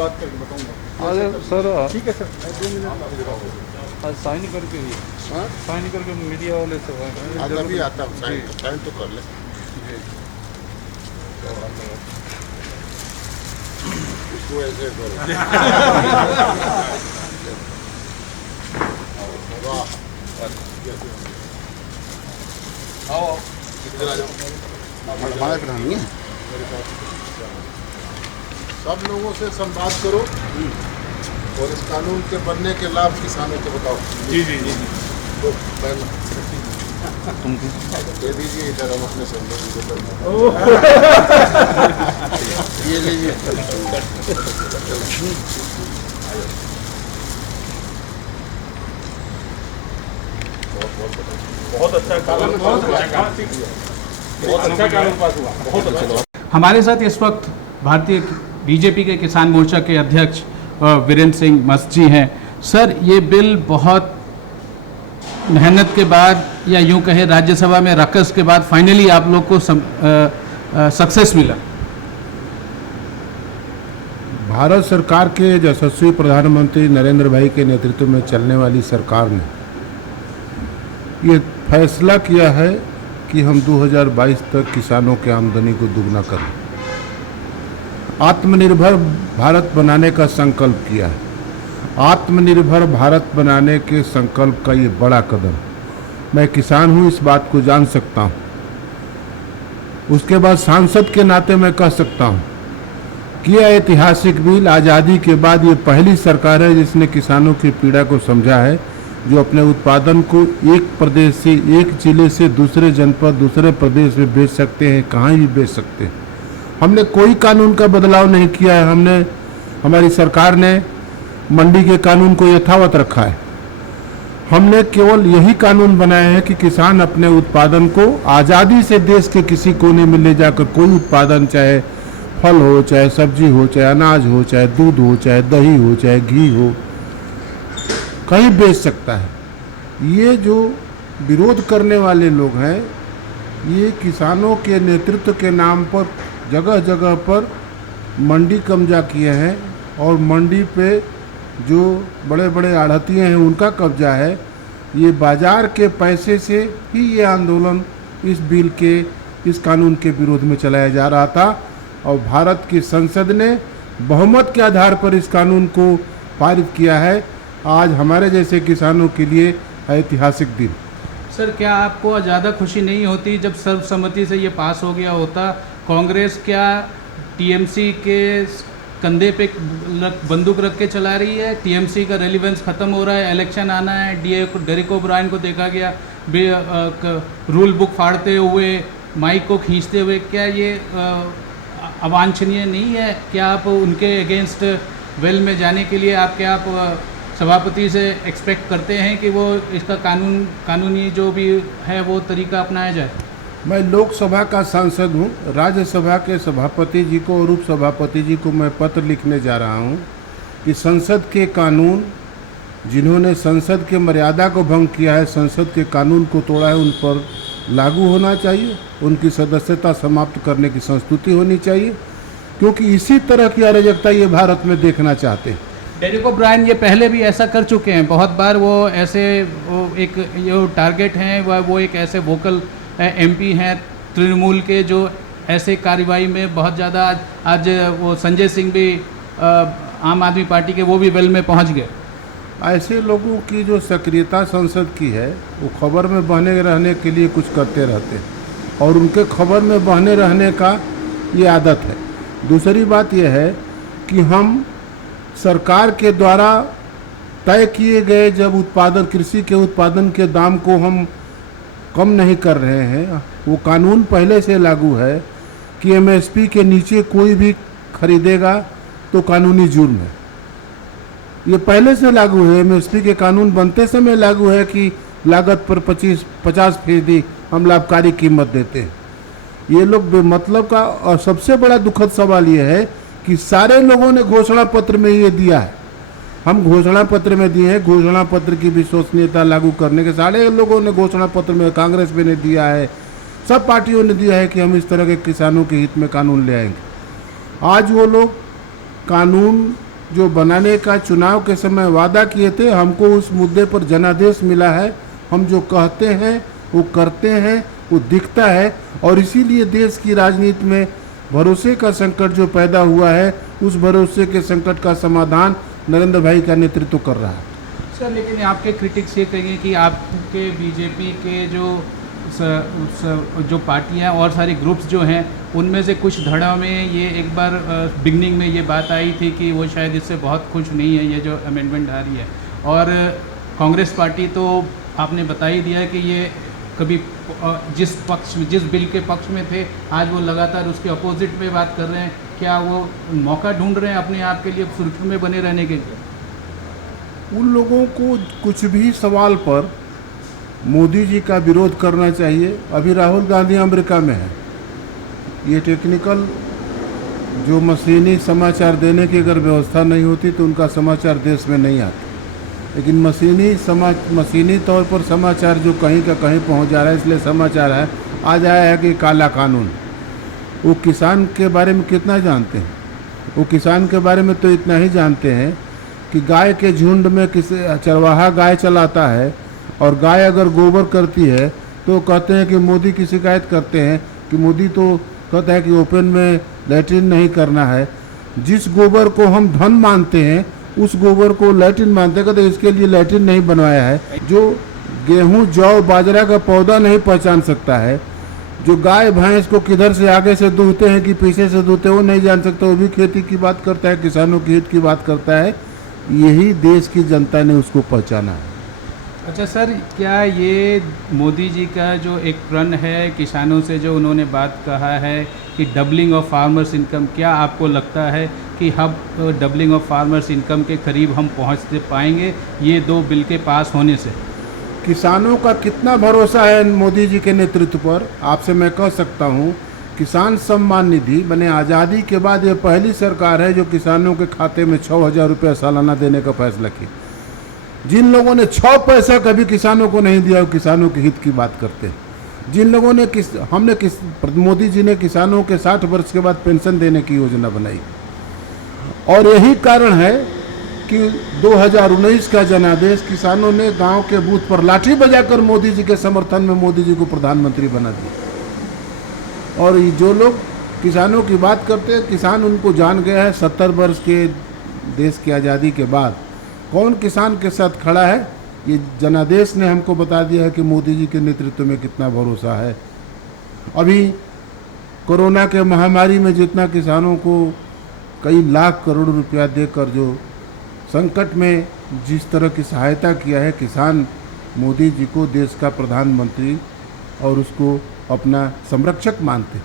बात करके बताऊंगा। अरे सर ठीक है सर, मैं 2 मिनट आज साइन करके ही साइन करके मीडिया वाले से आज अभी आता हूँ, साइन तो कर ले। इसको ऐसे करो। आओ इधर आ जाओ। हमारे पर नहीं है, सब लोगों से संवाद करो और इस कानून के बनने के लाभ किसानों को बताओ। जी जी जी तो दे दीजिए, इधर हम अपने संबंधी को ये लीजिए। बहुत अच्छा कानून, बहुत अच्छा कानून पास हुआ, बहुत अच्छा। हमारे साथ इस वक्त भारतीय बीजेपी के किसान मोर्चा के अध्यक्ष वीरेंद्र सिंह मस्त जी हैं। सर, ये बिल बहुत मेहनत के बाद या यूं कहे राज्यसभा में रकस के बाद फाइनली आप लोग को सक्सेस मिला। भारत सरकार के यशस्वी प्रधानमंत्री नरेंद्र भाई के नेतृत्व में चलने वाली सरकार ने ये फैसला किया है कि हम 2022 तक किसानों की आमदनी को दुगना करें। आत्मनिर्भर भारत बनाने का संकल्प किया है। आत्मनिर्भर भारत बनाने के संकल्प का ये बड़ा कदम, मैं किसान हूँ, इस बात को जान सकता हूँ। उसके बाद सांसद के नाते मैं कह सकता हूँ कि यह ऐतिहासिक बिल, आज़ादी के बाद ये पहली सरकार है जिसने किसानों की पीड़ा को समझा है, जो अपने उत्पादन को एक प्रदेश से, एक जिले से दूसरे जनपद, दूसरे प्रदेश में बेच सकते हैं, कहाँ भी बेच सकते हैं। हमने कोई कानून का बदलाव नहीं किया है। हमारी सरकार ने मंडी के कानून को यथावत रखा है। हमने केवल यही कानून बनाया है कि किसान अपने उत्पादन को आज़ादी से देश के किसी कोने में ले जाकर कोई उत्पादन, चाहे फल हो, चाहे सब्जी हो, चाहे अनाज हो, चाहे दूध हो, चाहे दही हो, चाहे घी हो, कहीं बेच सकता है। ये जो विरोध करने वाले लोग हैं, ये किसानों के नेतृत्व के नाम पर जगह जगह पर मंडी कब्जा किए हैं और मंडी पे जो बड़े बड़े आढ़तिये हैं उनका कब्जा है। ये बाजार के पैसे से ही ये आंदोलन इस बिल के, इस कानून के विरोध में चलाया जा रहा था और भारत की संसद ने बहुमत के आधार पर इस कानून को पारित किया है। आज हमारे जैसे किसानों के लिए ऐतिहासिक दिन। सर, क्या आपको ज़्यादा खुशी नहीं होती जब सर्वसम्मति से ये पास हो गया होता? कांग्रेस क्या टीएमसी के कंधे पे बंदूक रख के चला रही है? टीएमसी का रेलिवेंस ख़त्म हो रहा है, इलेक्शन आना है। डेरेक ओब्रायन को देखा गया रूल बुक फाड़ते हुए, माइक को खींचते हुए। क्या ये अवांछनीय नहीं है? क्या आप उनके अगेंस्ट वेल में जाने के लिए आप सभापति से एक्सपेक्ट करते हैं कि वो इसका कानूनी जो भी है वो तरीका अपनाया जाए? मैं लोकसभा का सांसद हूँ। राज्यसभा के सभापति जी को और उप सभापति जी को मैं पत्र लिखने जा रहा हूँ कि संसद के कानून, जिन्होंने संसद के मर्यादा को भंग किया है, संसद के कानून को तोड़ा है, उन पर लागू होना चाहिए। उनकी सदस्यता समाप्त करने की संस्तुति होनी चाहिए, क्योंकि इसी तरह की अराजकता ये भारत में देखना चाहते हैं। डेरेक ओब्रायन ये पहले भी ऐसा कर चुके हैं बहुत बार। वो ऐसे एक जो टारगेट हैं, वो एक ऐसे वोकल एमपी हैं तृणमूल के, जो ऐसे कार्रवाई में बहुत ज़्यादा आज वो संजय सिंह भी आम आदमी पार्टी के, वो भी वेल में पहुंच गए। ऐसे लोगों की जो सक्रियता संसद की है, वो खबर में बहने रहने के लिए कुछ करते रहते हैं और उनके खबर में बहने रहने का ये आदत है। दूसरी बात यह है कि हम सरकार के द्वारा तय किए गए जब उत्पादन, कृषि के उत्पादन के दाम को हम कम नहीं कर रहे हैं, वो कानून पहले से लागू है कि एमएसपी के नीचे कोई भी खरीदेगा तो कानूनी जुर्म है। ये पहले से लागू है। एमएसपी के कानून बनते समय लागू है कि लागत पर 50% हम लाभकारी कीमत देते हैं। ये लोग बेमतलब का, और सबसे बड़ा दुखद सवाल ये है कि सारे लोगों ने घोषणा पत्र में ये दिया है। हम घोषणा पत्र में दिए हैं, घोषणा पत्र की विश्वसनीयता लागू करने के सारे लोगों ने घोषणा पत्र में, कांग्रेस भी ने दिया है, सब पार्टियों ने दिया है कि हम इस तरह के किसानों के हित में कानून ले आएंगे। आज वो लोग कानून जो बनाने का चुनाव के समय वादा किए थे, हमको उस मुद्दे पर जनादेश मिला है। हम जो कहते हैं वो करते हैं, वो दिखता है, और इसीलिए देश की राजनीति में भरोसे का संकट जो पैदा हुआ है, उस भरोसे के संकट का समाधान नरेंद्र भाई का नेतृत्व कर रहा है। सर लेकिन आपके क्रिटिक्स ये कहेंगे कि आपके बीजेपी के जो पार्टियां और सारे ग्रुप्स जो हैं, उनमें से कुछ धड़ा में ये एक बार बिगनिंग में ये बात आई थी कि वो शायद इससे बहुत खुश नहीं है, ये जो अमेंडमेंट आ रही है। और कांग्रेस पार्टी तो आपने बता ही दिया कि ये कभी जिस बिल के पक्ष में थे, आज वो लगातार उसके अपोजिट में बात कर रहे हैं। क्या वो मौका ढूंढ रहे हैं अपने आप के लिए सुर्खियों में बने रहने के लिए? उन लोगों को कुछ भी सवाल पर मोदी जी का विरोध करना चाहिए। अभी राहुल गांधी अमेरिका में है, ये टेक्निकल जो मशीनी समाचार देने की अगर व्यवस्था नहीं होती तो उनका समाचार देश में नहीं आता। लेकिन मशीनी तौर पर समाचार जो कहीं का कहीं पहुंच जा रहा है, इसलिए समाचार है आज आया है कि काला कानून। वो किसान के बारे में कितना जानते हैं? वो किसान के बारे में तो इतना ही जानते हैं कि गाय के झुंड में किसी चरवाहा गाय चलाता है, और गाय अगर गोबर करती है तो कहते हैं कि मोदी की शिकायत करते हैं कि मोदी तो कहता है कि ओपन में लैट्रिन नहीं करना है। जिस गोबर को हम धन मानते हैं, उस गोबर को लैट्रिन मानते हैं, कहते इसके लिए लैट्रिन नहीं बनवाया है। जो गेहूं जौ बाजरा का पौधा नहीं पहचान सकता है, जो गाय भैंस को किधर से आगे से दूहते हैं कि पीछे से दूहते हैं, वो नहीं जान सकता, वो भी खेती की बात करता है, किसानों के हित की बात करता है। यही देश की जनता ने उसको पहचाना है। अच्छा सर, क्या ये मोदी जी का जो एक प्रण है किसानों से, जो उन्होंने बात कहा है कि डबलिंग ऑफ फार्मर्स इनकम, क्या आपको लगता है कि हम डबलिंग ऑफ फार्मर्स इनकम के करीब हम पहुंच पाएंगे ये दो बिल के पास होने से? किसानों का कितना भरोसा है मोदी जी के नेतृत्व पर, आपसे मैं कह सकता हूँ। किसान सम्मान निधि बने आज़ादी के बाद ये पहली सरकार है जो किसानों के खाते में 6,000 रुपया सालाना देने का फैसला किया। जिन लोगों ने 6 पैसा कभी किसानों को नहीं दिया, वो किसानों के हित की बात करते हैं। जिन लोगों ने मोदी जी ने किसानों के 60 वर्ष के बाद पेंशन देने की योजना बनाई, और यही कारण है कि 2019 का जनादेश किसानों ने गांव के बूथ पर लाठी बजाकर मोदी जी के समर्थन में मोदी जी को प्रधानमंत्री बना दिया। और जो लोग किसानों की बात करते हैं, किसान उनको जान गया है। 70 वर्ष के देश की आज़ादी के बाद कौन किसान के साथ खड़ा है, ये जनादेश ने हमको बता दिया है कि मोदी जी के नेतृत्व में कितना भरोसा है। अभी कोरोना के महामारी में जितना किसानों को कई लाख करोड़ रुपया देकर जो संकट में जिस तरह की सहायता किया है, किसान मोदी जी को देश का प्रधानमंत्री और उसको अपना संरक्षक मानते हैं।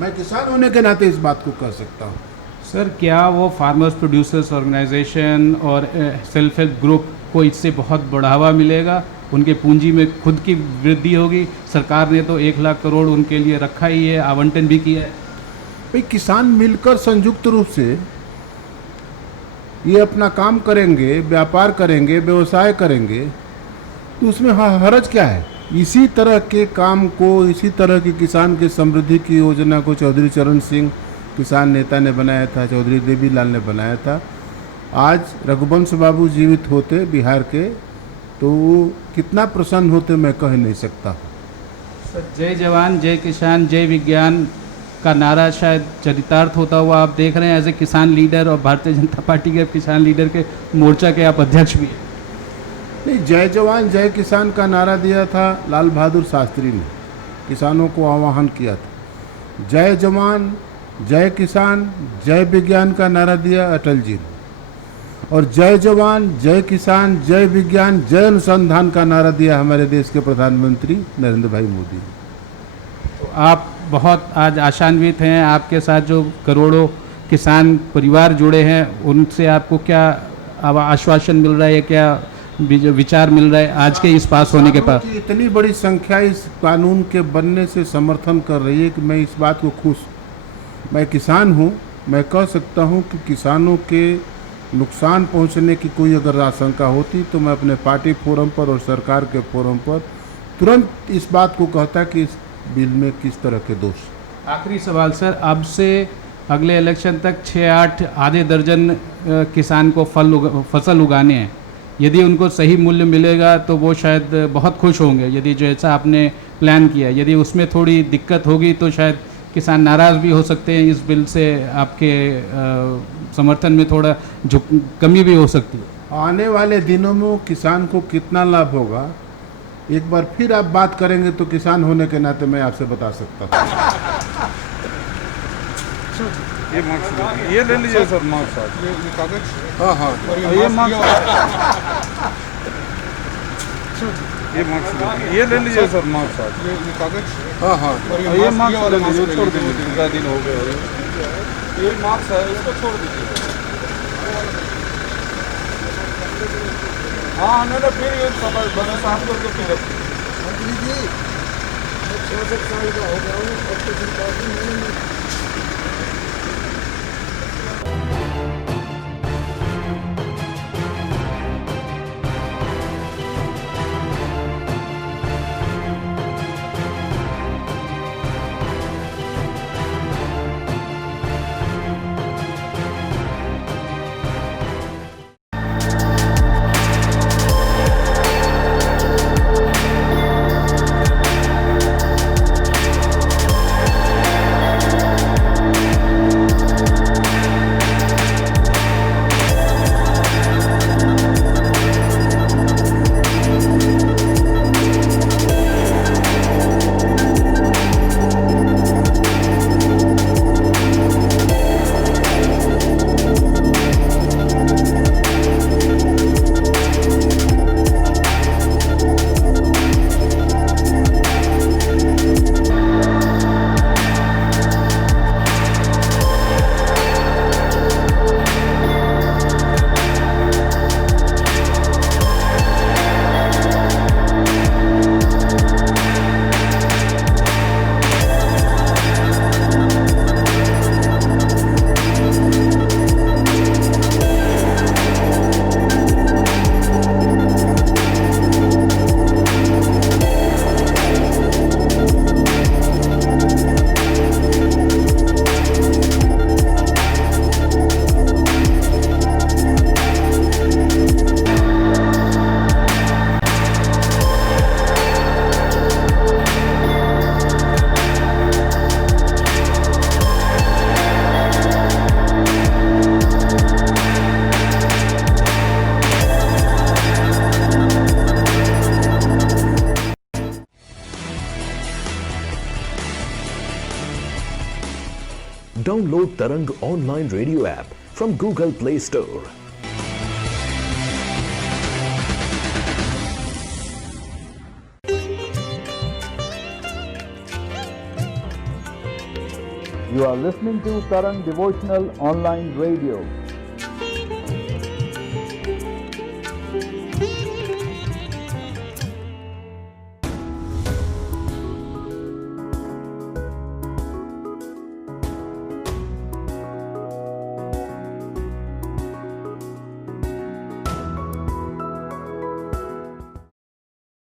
मैं किसान होने के नाते इस बात को कह सकता हूँ। सर, क्या वो फार्मर्स प्रोड्यूसर्स ऑर्गेनाइजेशन और सेल्फ हेल्प ग्रुप को इससे बहुत बढ़ावा मिलेगा? उनके पूंजी में खुद की वृद्धि होगी? सरकार ने तो 1 लाख करोड़ उनके लिए रखा ही है, आवंटन भी किया है। भाई, किसान मिलकर संयुक्त रूप से ये अपना काम करेंगे, व्यापार करेंगे, व्यवसाय करेंगे, तो उसमें हरज क्या है? इसी तरह के काम को, इसी तरह की किसान की समृद्धि की योजना को चौधरी चरण सिंह किसान नेता ने बनाया था, चौधरी देवीलाल ने बनाया था। आज रघुवंश बाबू जीवित होते बिहार के, तो वो कितना प्रसन्न होते मैं कह नहीं सकता। सर, जय जवान जय किसान जय विज्ञान का नारा शायद चरितार्थ होता हुआ आप देख रहे हैं एज ए किसान लीडर, और भारतीय जनता पार्टी के किसान लीडर के मोर्चा के आप अध्यक्ष भी हैं। नहीं, जय जवान जय किसान का नारा दिया था लाल बहादुर शास्त्री ने, किसानों को आह्वान किया था। जय जवान जय किसान जय विज्ञान का नारा दिया अटल जी ने, और जय जवान जय किसान जय विज्ञान जय अनुसंधान का नारा दिया हमारे देश के प्रधानमंत्री नरेंद्र भाई मोदी ने। तो आप बहुत आज आशान्वित हैं, आपके साथ जो करोड़ों किसान परिवार जुड़े हैं, उनसे आपको क्या आश्वासन मिल रहा है, क्या विचार मिल रहा है आज के इस पास होने के बाद? इतनी बड़ी संख्या इस कानून के बनने से समर्थन कर रही है कि मैं इस बात को खुश, मैं किसान हूँ, मैं कह सकता हूँ कि किसानों के नुकसान पहुँचने की कोई अगर आशंका होती तो मैं अपने पार्टी फोरम पर और सरकार के फोरम पर तुरंत इस बात को कहता कि इस बिल में किस तरह के दोष। आखिरी सवाल सर, अब से अगले इलेक्शन तक 6-8 आधे दर्जन किसान को फसल उगाने हैं। यदि उनको सही मूल्य मिलेगा तो वो शायद बहुत खुश होंगे, यदि जैसा आपने प्लान किया। यदि उसमें थोड़ी दिक्कत होगी तो शायद किसान नाराज़ भी हो सकते हैं इस बिल से, आपके समर्थन में थोड़ा कमी भी हो सकती है। आने वाले दिनों में किसान को कितना लाभ होगा, एक बार फिर आप बात करेंगे तो किसान होने के नाते मैं आपसे बता सकता हूँ। ये मार्क्स ये ले लीजिए सर, मार्क्स आज ये कागज, हाँ हाँ ये मार्क्स ये ले लीजिए सर, मार्क्स आज ये कागज, हाँ हाँ ये मार्क्स ले लीजिए, छोड़ दीजिए, दीजिए। ज़्यादा दिन हो गए। ये मार्क्स है, इसको छोड़ दीजिए। हाँ नहीं फिर ये सब बना साफ करके फिर मंत्री जी 66 साल का हो गया हूँ, अब तो सरकार नहीं। Download Tarang online radio app from Google Play Store. You are listening to Tarang Devotional Online Radio.